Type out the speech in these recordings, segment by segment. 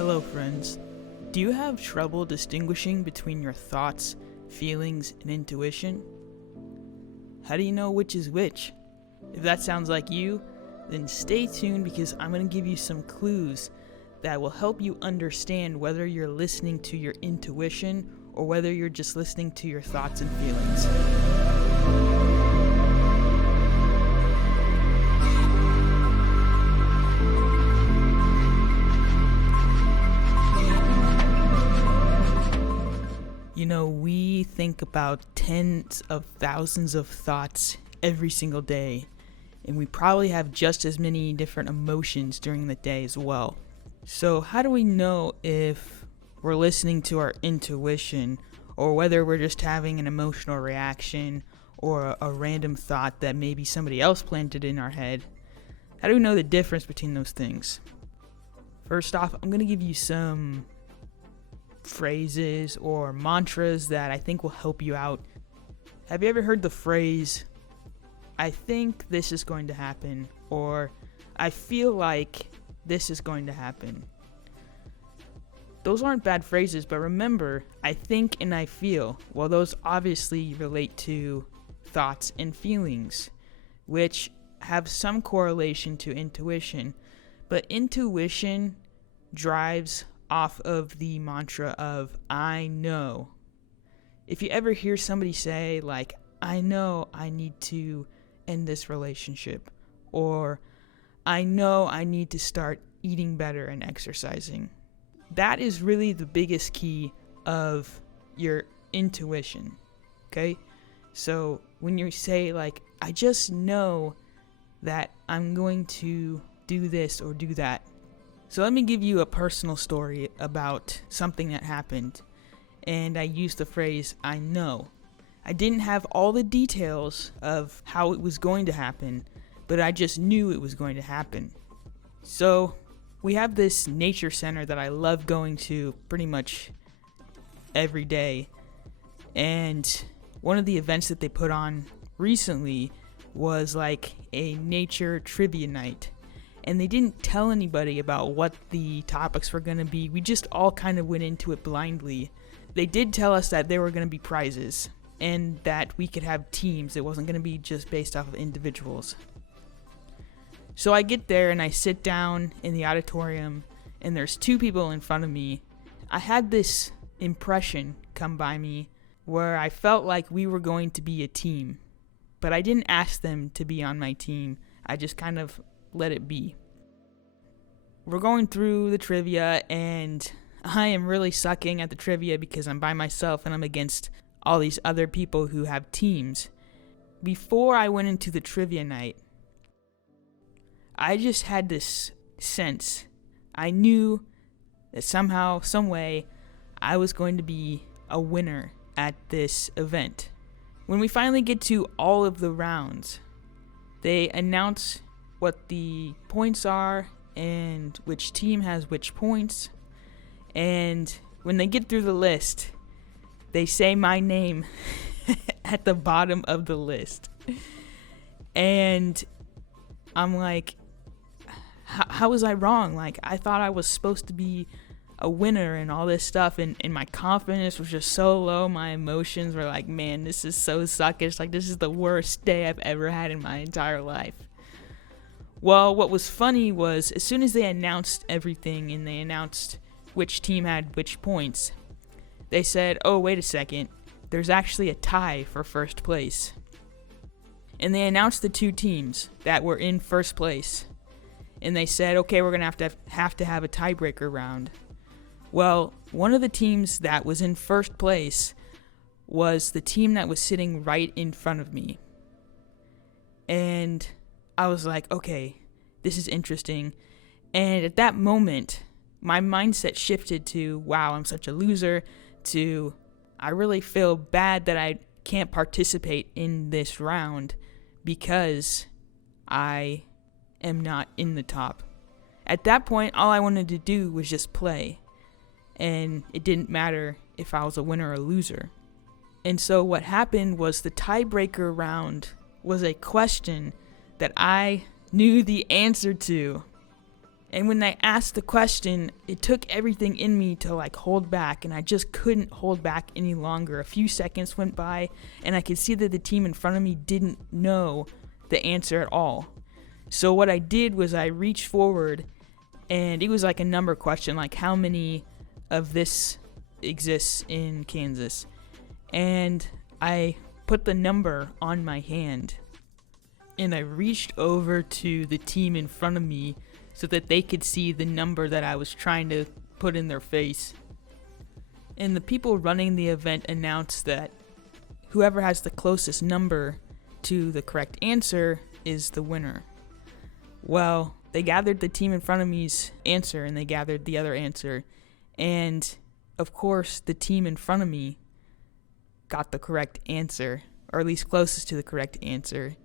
Hello, friends. Do you have trouble distinguishing between your thoughts, feelings, and intuition? How do you know which is which? If that sounds like you, then stay tuned because I'm going to give you some clues that will help you understand whether you're listening to your intuition or whether you're just listening to your thoughts and feelings. You know, we think about tens of thousands of thoughts every single day, and we probably have just as many different emotions during the day as well. So how do we know if we're listening to our intuition or whether we're just having an emotional reaction or a random thought that maybe somebody else planted in our head? How do we know the difference between those things? First off, I'm going to give you some phrases or mantras that I think will help you out. Have you ever heard the phrase, I think this is going to happen, or I feel like this is going to happen? Those aren't bad phrases, but remember, I think and I feel, well, those obviously relate to thoughts and feelings, which have some correlation to intuition, but intuition drives off of the mantra of I know. If you ever hear somebody say like, I know I need to end this relationship, or I know I need to start eating better and exercising, that is really the biggest key of your intuition. Okay? So when you say like, I just know that I'm going to do this or do that. So let me give you a personal story about something that happened, and I used the phrase, I know. I didn't have all the details of how it was going to happen, but I just knew it was going to happen. So we have this nature center that I love going to pretty much every day, and one of the events that they put on recently was like a nature trivia night. And they didn't tell anybody about what the topics were going to be. We just all kind of went into it blindly. They did tell us that there were going to be prizes and that we could have teams. It wasn't going to be just based off of individuals. So I get there and I sit down in the auditorium and there's two people in front of me. I had this impression come by me where I felt like we were going to be a team. But I didn't ask them to be on my team. I just kind of let it be. We're going through the trivia and I am really sucking at the trivia because I'm by myself and I'm against all these other people who have teams. Before I went into the trivia night, I just had this sense. I knew that somehow, some way, I was going to be a winner at this event. When we finally get to all of the rounds, they announce what the points are and which team has which points. And when they get through the list, they say my name at the bottom of the list. And I'm like, how was I wrong? Like, I thought I was supposed to be a winner and all this stuff. And my confidence was just so low. My emotions were like, man, this is so suckish. Like, this is the worst day I've ever had in my entire life. Well, what was funny was as soon as they announced everything and they announced which team had which points, they said, oh, wait a second, there's actually a tie for first place. And they announced the two teams that were in first place. And they said, okay, we're going to have to have a tiebreaker round. Well, one of the teams that was in first place was the team that was sitting right in front of me. And I was like, okay, this is interesting. And at that moment, my mindset shifted to, wow, I'm such a loser, to I really feel bad that I can't participate in this round because I am not in the top. At that point, all I wanted to do was just play. And it didn't matter if I was a winner or a loser. And so what happened was the tiebreaker round was a question that I knew the answer to. And when they asked the question, it took everything in me to like hold back, and I just couldn't hold back any longer. A few seconds went by, and I could see that the team in front of me didn't know the answer at all. So what I did was I reached forward, and it was like a number question, like how many of this exists in Kansas. And I put the number on my hand, and I reached over to the team in front of me so that they could see the number that I was trying to put in their face. And the people running the event announced that whoever has the closest number to the correct answer is the winner. Well, they gathered the team in front of me's answer, and they gathered the other answer. And, of course, the team in front of me got the correct answer, or at least closest to the correct answer.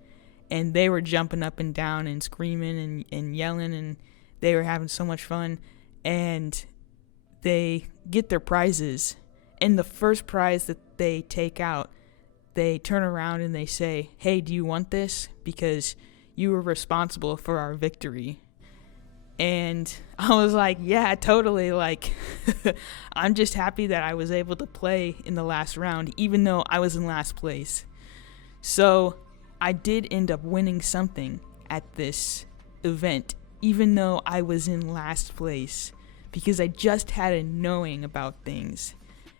And they were jumping up and down and screaming and yelling, and they were having so much fun. And they get their prizes. And the first prize that they take out, they turn around and they say, "Hey, do you want this? Because you were responsible for our victory." And I was like, yeah, totally. Like, I'm just happy that I was able to play in the last round, even though I was in last place. So I did end up winning something at this event, even though I was in last place, because I just had a knowing about things.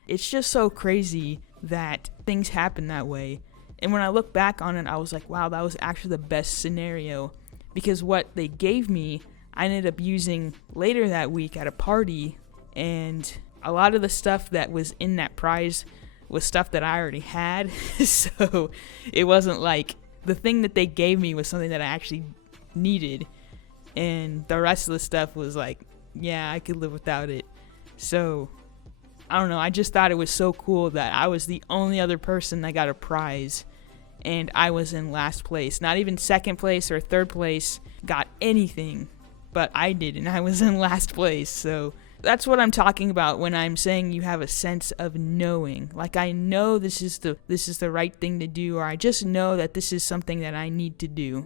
It's just so crazy that things happen that way. And when I look back on it, I was like, wow, that was actually the best scenario, because what they gave me, I ended up using later that week at a party, and a lot of the stuff that was in that prize was stuff that I already had. So it wasn't like the thing that they gave me was something that I actually needed, and the rest of the stuff was like, yeah, I could live without it. So I don't know, I just thought it was so cool that I was the only other person that got a prize, and I was in last place. Not even second place or third place got anything, but I did, and I was in last place. So that's what I'm talking about when I'm saying you have a sense of knowing. Like, I know this is the right thing to do, or I just know that this is something that I need to do.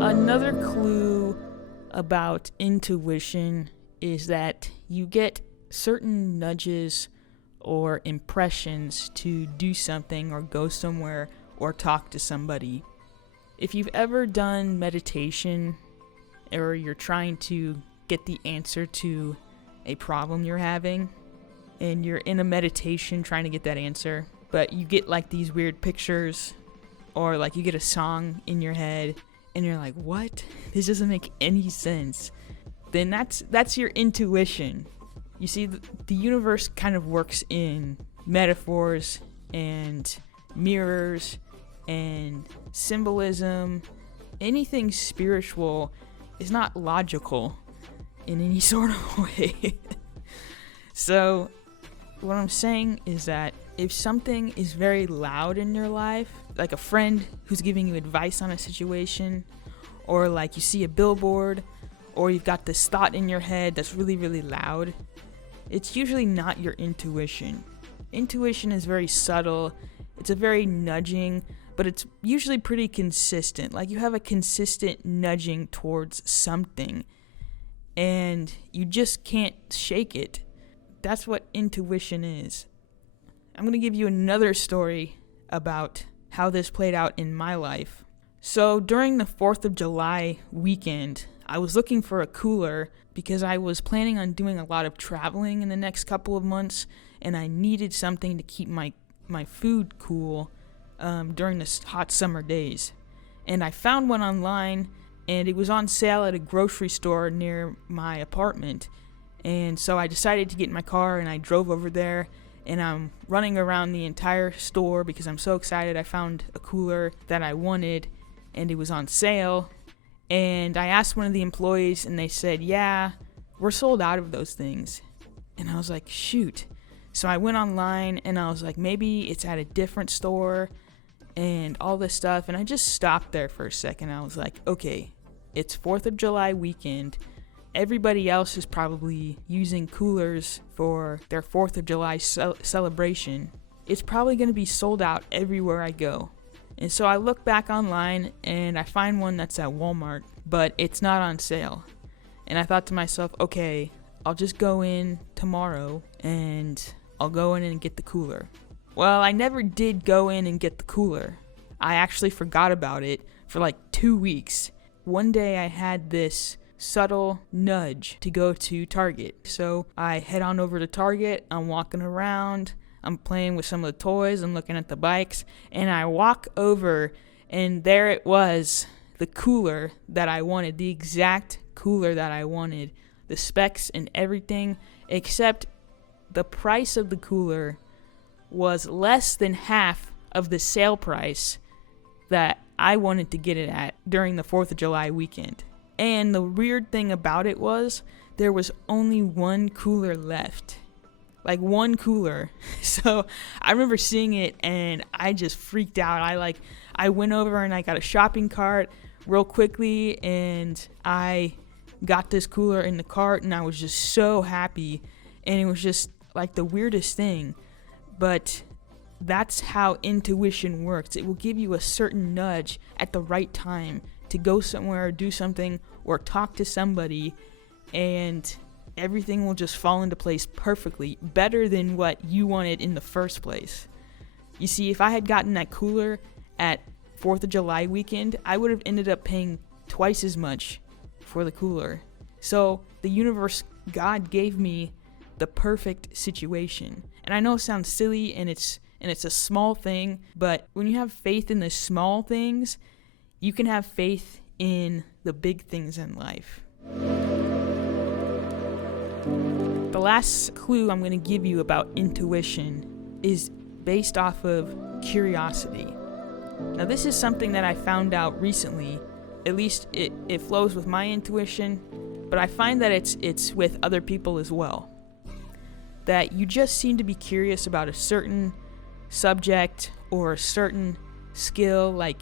Another clue about intuition is that you get certain nudges or impressions to do something or go somewhere or talk to somebody. If you've ever done meditation, or you're trying to get the answer to a problem you're having, and you're in a meditation trying to get that answer, but you get like these weird pictures, or like you get a song in your head, and you're like, what? This doesn't make any sense. Then that's your intuition. You see, the universe kind of works in metaphors and mirrors and symbolism. Anything spiritual is not logical in any sort of way. So what I'm saying is that if something is very loud in your life, like a friend who's giving you advice on a situation, or like you see a billboard, or you've got this thought in your head that's really, really loud, it's usually not your intuition. Intuition is very subtle. It's a very nudging, but it's usually pretty consistent. Like, you have a consistent nudging towards something, and you just can't shake it. That's what intuition is. I'm going to give you another story about how this played out in my life. So during the 4th of July weekend, I was looking for a cooler because I was planning on doing a lot of traveling in the next couple of months, and I needed something to keep my food cool during the hot summer days. And I found one online, and it was on sale at a grocery store near my apartment. And so I decided to get in my car, and I drove over there, and I'm running around the entire store because I'm so excited. I found a cooler that I wanted, and it was on sale. And I asked one of the employees, and they said, yeah, we're sold out of those things. And I was like, shoot. So I went online, and I was like, maybe it's at a different store and all this stuff. And I just stopped there for a second. I was like, okay, it's 4th of July weekend. Everybody else is probably using coolers for their 4th of July celebration. It's probably going to be sold out everywhere I go. And so I look back online and I find one that's at Walmart, but it's not on sale. And I thought to myself, okay, I'll just go in tomorrow and I'll go in and get the cooler. Well, I never did go in and get the cooler. I actually forgot about it for like 2 weeks. One day I had this subtle nudge to go to Target. So I head on over to Target, I'm walking around, I'm playing with some of the toys, I'm looking at the bikes, and I walk over and there it was, the cooler that I wanted, the exact cooler that I wanted, the specs and everything, except the price of the cooler was less than half of the sale price that I wanted to get it at during the 4th of July weekend. And the weird thing about it was there was only one cooler left. Like one cooler. So I remember seeing it and I just freaked out. I went over and I got a shopping cart real quickly and I got this cooler in the cart and I was just so happy. And it was just like the weirdest thing. But that's how intuition works. It will give you a certain nudge at the right time to go somewhere or do something or talk to somebody, and everything will just fall into place perfectly, better than what you wanted in the first place. You see, if I had gotten that cooler at 4th of July weekend, I would have ended up paying twice as much for the cooler. So the universe, God gave me the perfect situation. And I know it sounds silly and it's a small thing, but when you have faith in the small things, you can have faith in the big things in life. The last clue I'm going to give you about intuition is based off of curiosity. Now, this is something that I found out recently. At least it flows with my intuition, but I find that it's with other people as well. That you just seem to be curious about a certain subject or a certain skill. Like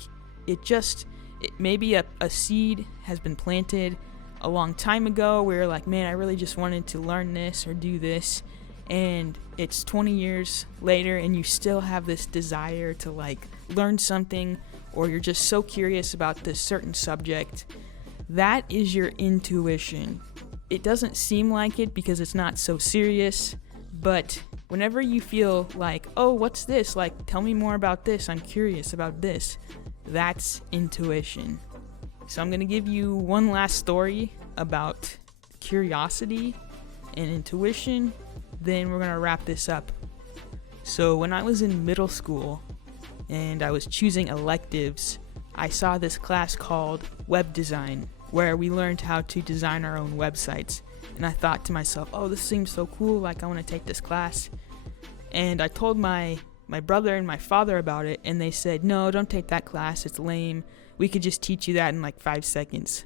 maybe a seed has been planted a long time ago where you're like, man, I really just wanted to learn this or do this, and it's 20 years later and you still have this desire to like learn something, or you're just so curious about this certain subject. That is your intuition. It doesn't seem like it because it's not so serious, but whenever you feel like, oh, what's this? Like, tell me more about this. I'm curious about this. That's intuition. So I'm going to give you one last story about curiosity and intuition. Then we're going to wrap this up. So when I was in middle school and I was choosing electives, I saw this class called web design, where we learned how to design our own websites. And I thought to myself, oh, this seems so cool, like I want to take this class. And I told my brother and my father about it, and they said, no, don't take that class, it's lame. We could just teach you that in like 5 seconds.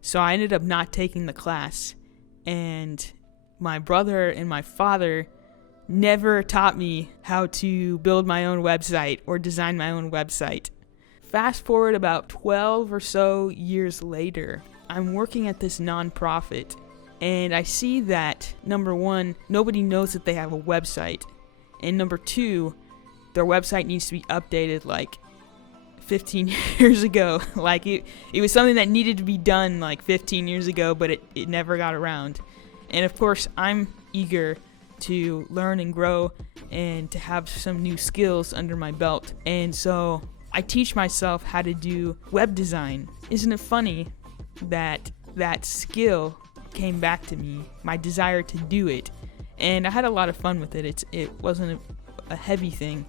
So I ended up not taking the class, and my brother and my father never taught me how to build my own website or design my own website. Fast forward about 12 or so years later, I'm working at this nonprofit, and I see that, number one, nobody knows that they have a website, and number two, their website needs to be updated like 15 years ago. Like it was something that needed to be done like 15 years ago, but it never got around. And of course, I'm eager to learn and grow and to have some new skills under my belt. And so I teach myself how to do web design. Isn't it funny that that skill came back to me, my desire to do it? And I had a lot of fun with it. It wasn't a heavy thing,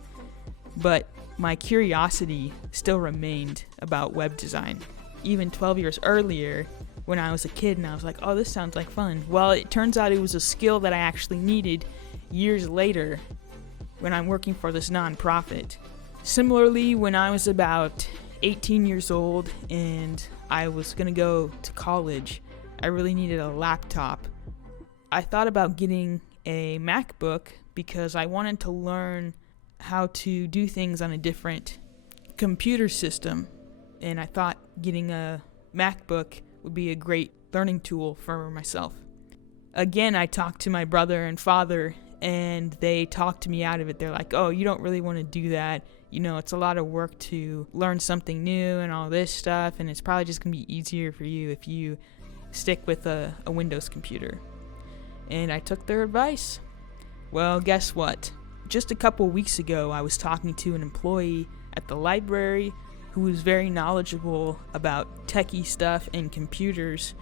but my curiosity still remained about web design. Even 12 years earlier, when I was a kid and I was like, oh, this sounds like fun. Well, it turns out it was a skill that I actually needed years later when I'm working for this nonprofit. Similarly, when I was about 18 years old and I was going to go to college, I really needed a laptop. I thought about getting a MacBook because I wanted to learn how to do things on a different computer system. And I thought getting a MacBook would be a great learning tool for myself. Again, I talked to my brother and father, and they talked me out of it. They're like, oh, you don't really want to do that. it's a lot of work to learn something new and all this stuff, and it's probably just going to be easier for you if you stick with a Windows computer. And I took their advice. Well, guess what? Just a couple weeks ago, I was talking to an employee at the library who was very knowledgeable about techie stuff and computers,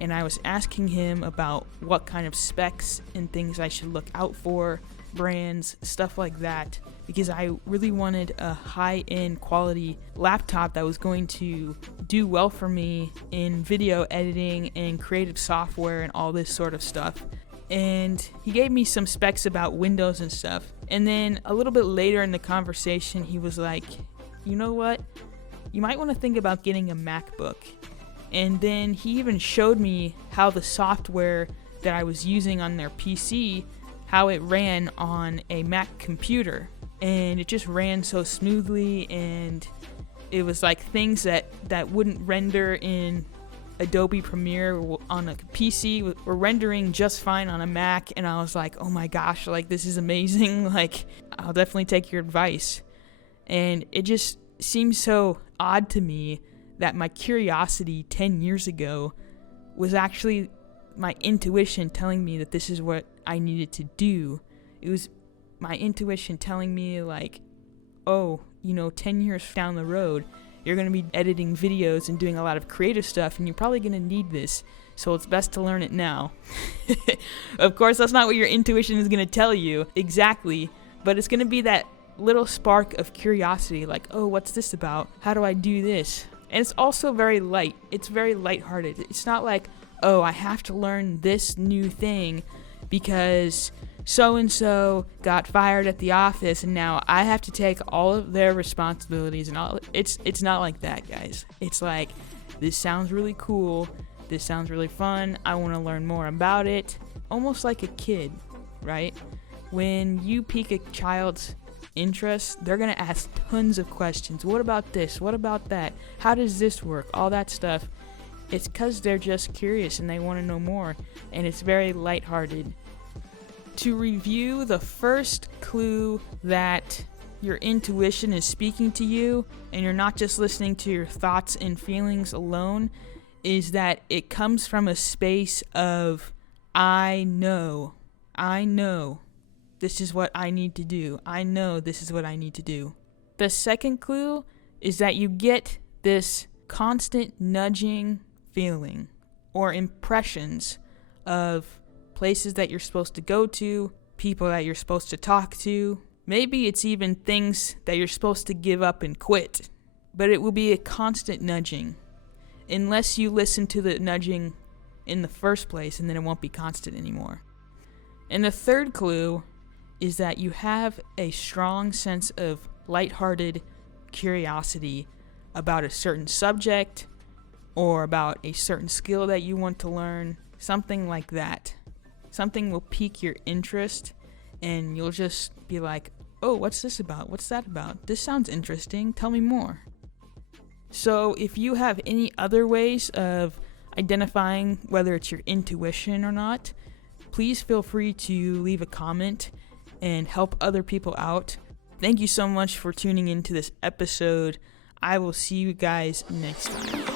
and I was asking him about what kind of specs and things I should look out for, brands, stuff like that, because I really wanted a high-end quality laptop that was going to do well for me in video editing and creative software and all this sort of stuff. And he gave me some specs about Windows and stuff. And then a little bit later in the conversation, he was like, you know what? You might want to think about getting a MacBook. And then he even showed me how the software that I was using on their PC, how it ran on a Mac computer. And it just ran so smoothly, and it was like things that wouldn't render in Adobe Premiere on a PC were rendering just fine on a Mac. And I was like, oh my gosh, like this is amazing. Like, I'll definitely take your advice. And it just seems so odd to me that my curiosity 10 years ago was actually my intuition telling me that this is what I needed to do. It was my intuition telling me like, oh, 10 years down the road, you're going to be editing videos and doing a lot of creative stuff, and you're probably going to need this, so it's best to learn it now. Of course, that's not what your intuition is going to tell you exactly, but it's going to be that little spark of curiosity, like, oh, what's this about? How do I do this? And it's also very light. It's very lighthearted. It's not like, oh, I have to learn this new thing because so-and-so got fired at the office and now I have to take all of their responsibilities and all. It's not like that, guys. It's like, this sounds really cool. This sounds really fun. I want to learn more about it. Almost like a kid, right? When you pique a child's interest, they're going to ask tons of questions. What about this? What about that? How does this work? All that stuff. It's because they're just curious and they want to know more. And it's very lighthearted. To review, the first clue that your intuition is speaking to you and you're not just listening to your thoughts and feelings alone is that it comes from a space of, I know this is what I need to do. I know this is what I need to do. The second clue is that you get this constant nudging feeling or impressions of places that you're supposed to go to, people that you're supposed to talk to. Maybe it's even things that you're supposed to give up and quit. But it will be a constant nudging. Unless you listen to the nudging in the first place, and then it won't be constant anymore. And the third clue is that you have a strong sense of lighthearted curiosity about a certain subject or about a certain skill that you want to learn, something like that. Something will pique your interest and you'll just be like, oh, what's this about? What's that about? This sounds interesting. Tell me more. So if you have any other ways of identifying whether it's your intuition or not, please feel free to leave a comment and help other people out. Thank you so much for tuning into this episode. I will see you guys next time.